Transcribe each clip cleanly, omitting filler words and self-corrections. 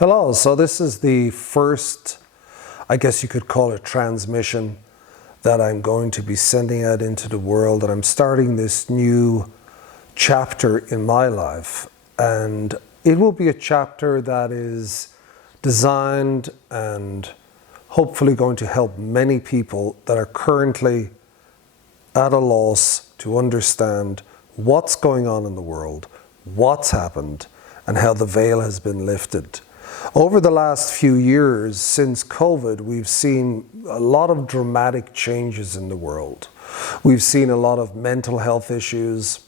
Hello, so this is the first, I guess you could call it, transmission that I'm going to be sending out into the world, and I'm starting this new chapter in my life. And it will be a chapter that is designed and hopefully going to help many people that are currently at a loss to understand what's going on in the world, what's happened, and how the veil has been lifted. Over the last few years, since COVID, we've seen a lot of dramatic changes in the world. We've seen a lot of mental health issues.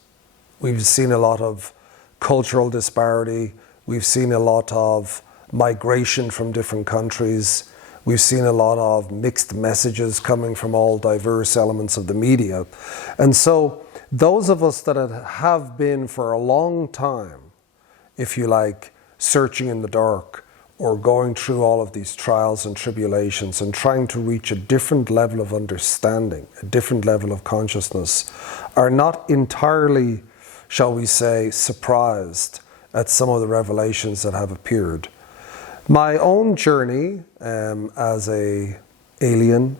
We've seen a lot of cultural disparity. We've seen a lot of migration from different countries. We've seen a lot of mixed messages coming from all diverse elements of the media. And so those of us that have been for a long time, if you like, searching in the dark or going through all of these trials and tribulations and trying to reach a different level of understanding, a different level of consciousness, are not entirely, shall we say, surprised at some of the revelations that have appeared. My own journey as an alien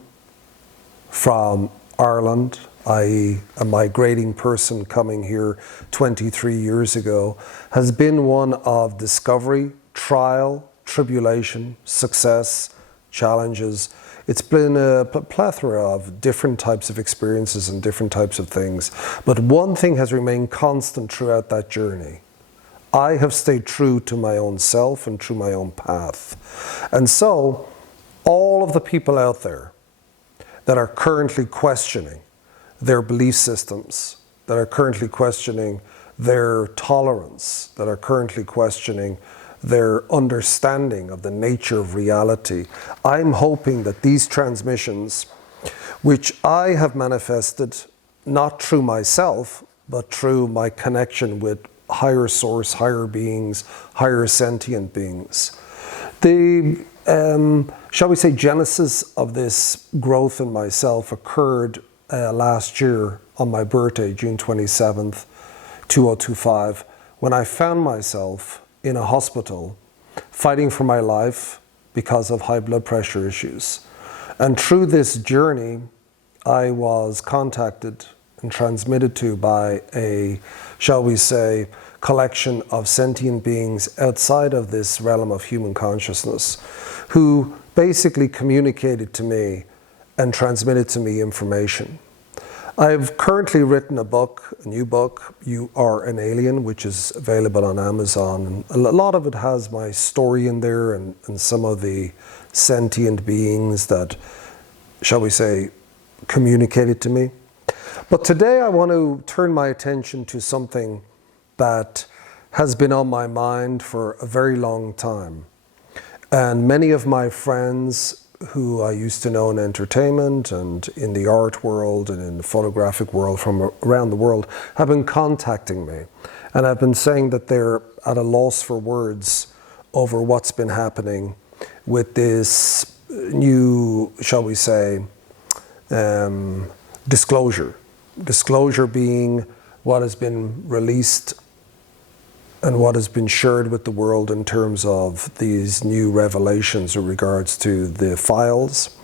from Ireland, i.e. a migrating person coming here 23 years ago, has been one of discovery, trial, tribulation, success, challenges. It's been a plethora of different types of experiences and different types of things. But one thing has remained constant throughout that journey. I have stayed true to my own self and true my own path. And so, all of the people out there that are currently questioning their belief systems, that are currently questioning their tolerance, that are currently questioning their understanding of the nature of reality, I'm hoping that these transmissions, which I have manifested not through myself, but through my connection with higher source, higher beings, higher sentient beings. The, shall we say, genesis of this growth in myself occurred last year on my birthday, June 27th, 2025, when I found myself in a hospital fighting for my life because of high blood pressure issues. And through this journey, I was contacted and transmitted to by a, shall we say, collection of sentient beings outside of this realm of human consciousness, who basically communicated to me and transmitted to me information. I've currently written a book, a new book, You Are an Alien, which is available on Amazon. And a lot of it has my story in there and some of the sentient beings that, shall we say, communicated to me. But today I want to turn my attention to something that has been on my mind for a very long time. And many of my friends who I used to know in entertainment and in the art world and in the photographic world from around the world have been contacting me. And I've been saying that they're at a loss for words over what's been happening with this new, shall we say, disclosure. Disclosure being what has been released and what has been shared with the world in terms of these new revelations in regards to the files,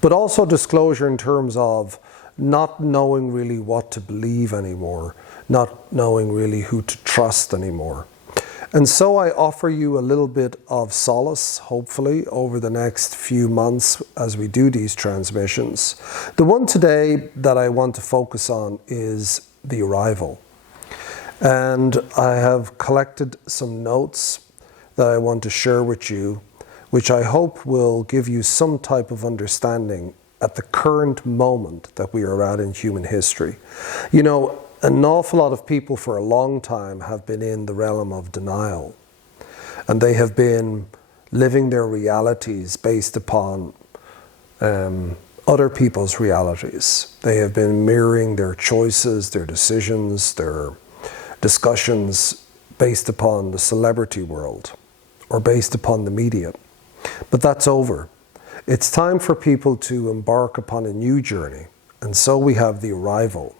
but also disclosure in terms of not knowing really what to believe anymore, not knowing really who to trust anymore. And so I offer you a little bit of solace, hopefully, over the next few months as we do these transmissions. The one today that I want to focus on is the arrival. And I have collected some notes that I want to share with you, which I hope will give you some type of understanding at the current moment that we are at in human history. You know, an awful lot of people for a long time have been in the realm of denial, and they have been living their realities based upon other people's realities. They have been mirroring their choices, their decisions, their discussions based upon the celebrity world or based upon the media. But that's over. It's time for people to embark upon a new journey, and so we have the arrival.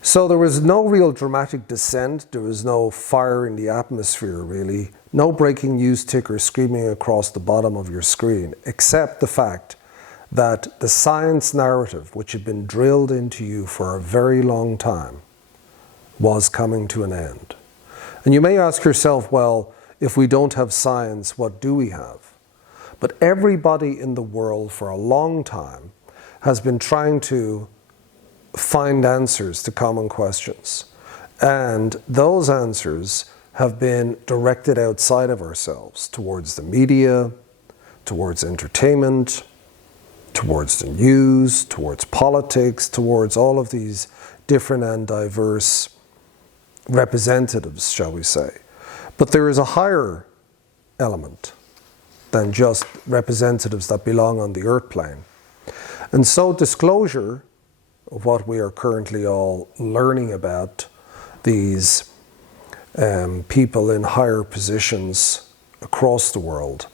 So there was no real dramatic descent, there was no fire in the atmosphere really, no breaking news ticker screaming across the bottom of your screen, except the fact that the science narrative, which had been drilled into you for a very long time, was coming to an end. And you may ask yourself, well, if we don't have science, what do we have? But everybody in the world for a long time has been trying to find answers to common questions. And those answers have been directed outside of ourselves, towards the media, towards entertainment, towards the news, towards politics, towards all of these different and diverse representatives, shall we say. But there is a higher element than just representatives that belong on the earth plane. And so disclosure of what we are currently all learning about these people in higher positions across the world,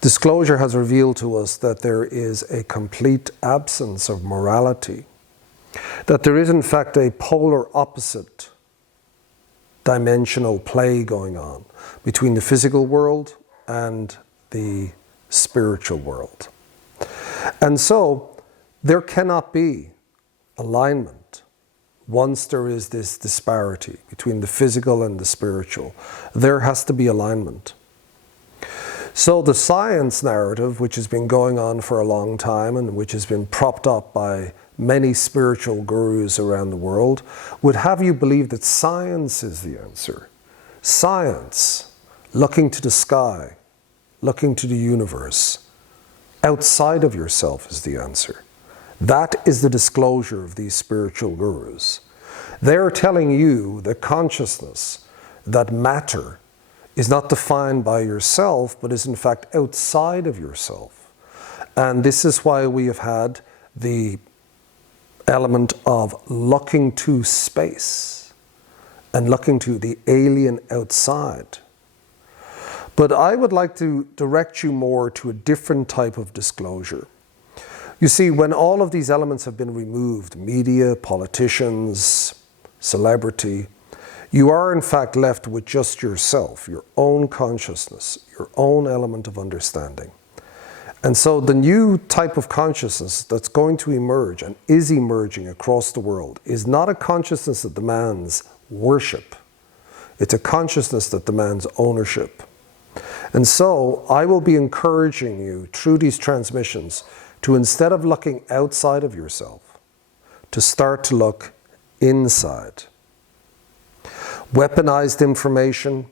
disclosure has revealed to us that there is a complete absence of morality, that there is in fact a polar opposite dimensional play going on between the physical world and the spiritual world. And so there cannot be alignment once there is this disparity between the physical and the spiritual. There has to be alignment. So the science narrative, which has been going on for a long time and which has been propped up by many spiritual gurus around the world, would have you believe that science is the answer. Science, looking to the sky, looking to the universe, outside of yourself is the answer. That is the disclosure of these spiritual gurus. They're telling you that consciousness, that matter, is not defined by yourself, but is in fact outside of yourself. And this is why we have had the element of looking to space and looking to the alien outside. But I would like to direct you more to a different type of disclosure. You see, when all of these elements have been removed, media, politicians, celebrity, you are in fact left with just yourself, your own consciousness, your own element of understanding. And so the new type of consciousness that's going to emerge and is emerging across the world is not a consciousness that demands worship. It's a consciousness that demands ownership. And so I will be encouraging you through these transmissions to, instead of looking outside of yourself, to start to look inside. Weaponized information,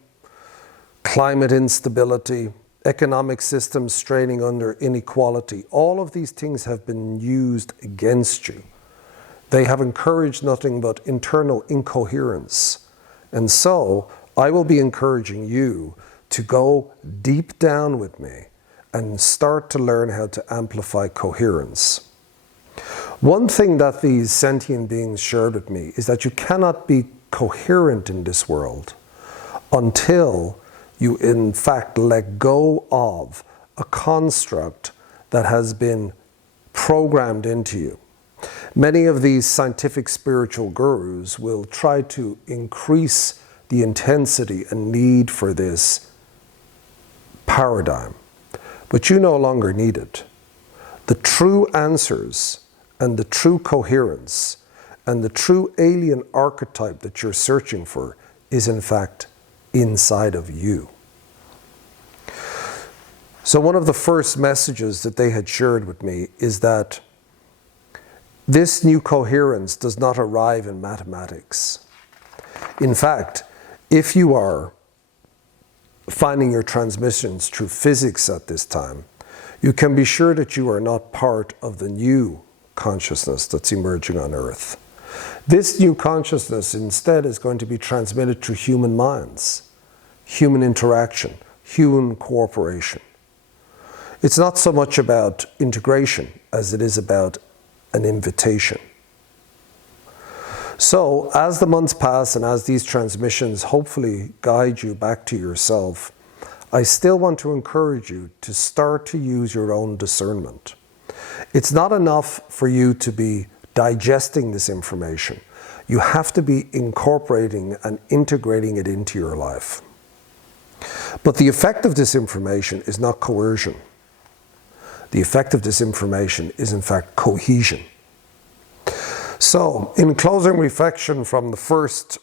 climate instability, economic systems straining under inequality, all of these things have been used against you. They have encouraged nothing but internal incoherence. And so I will be encouraging you to go deep down with me and start to learn how to amplify coherence. One thing that these sentient beings shared with me is that you cannot be coherent in this world until you in fact let go of a construct that has been programmed into you. Many of these scientific spiritual gurus will try to increase the intensity and need for this paradigm, but you no longer need it. The true answers and the true coherence and the true alien archetype that you're searching for is in fact inside of you. So one of the first messages that they had shared with me is that this new coherence does not arrive in mathematics. In fact, if you are finding your transmissions through physics at this time, you can be sure that you are not part of the new consciousness that's emerging on Earth. This new consciousness instead is going to be transmitted through human minds, human interaction, human cooperation. It's not so much about integration as it is about an invitation. So as the months pass and as these transmissions hopefully guide you back to yourself, I still want to encourage you to start to use your own discernment. It's not enough for you to be digesting this information. You have to be incorporating and integrating it into your life. But the effect of disinformation is not coercion. The effect of disinformation is in fact cohesion. So, in closing reflection from the first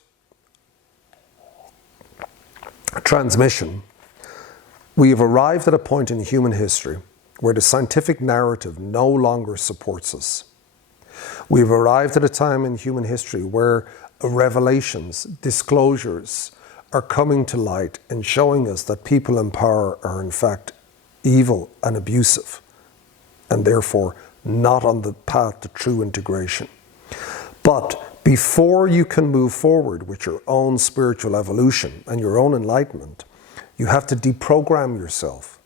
transmission, we have arrived at a point in human history where the scientific narrative no longer supports us. We've arrived at a time in human history where revelations, disclosures are coming to light and showing us that people in power are in fact evil and abusive, and therefore not on the path to true integration. But before you can move forward with your own spiritual evolution and your own enlightenment, you have to deprogram yourself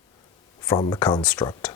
from the construct.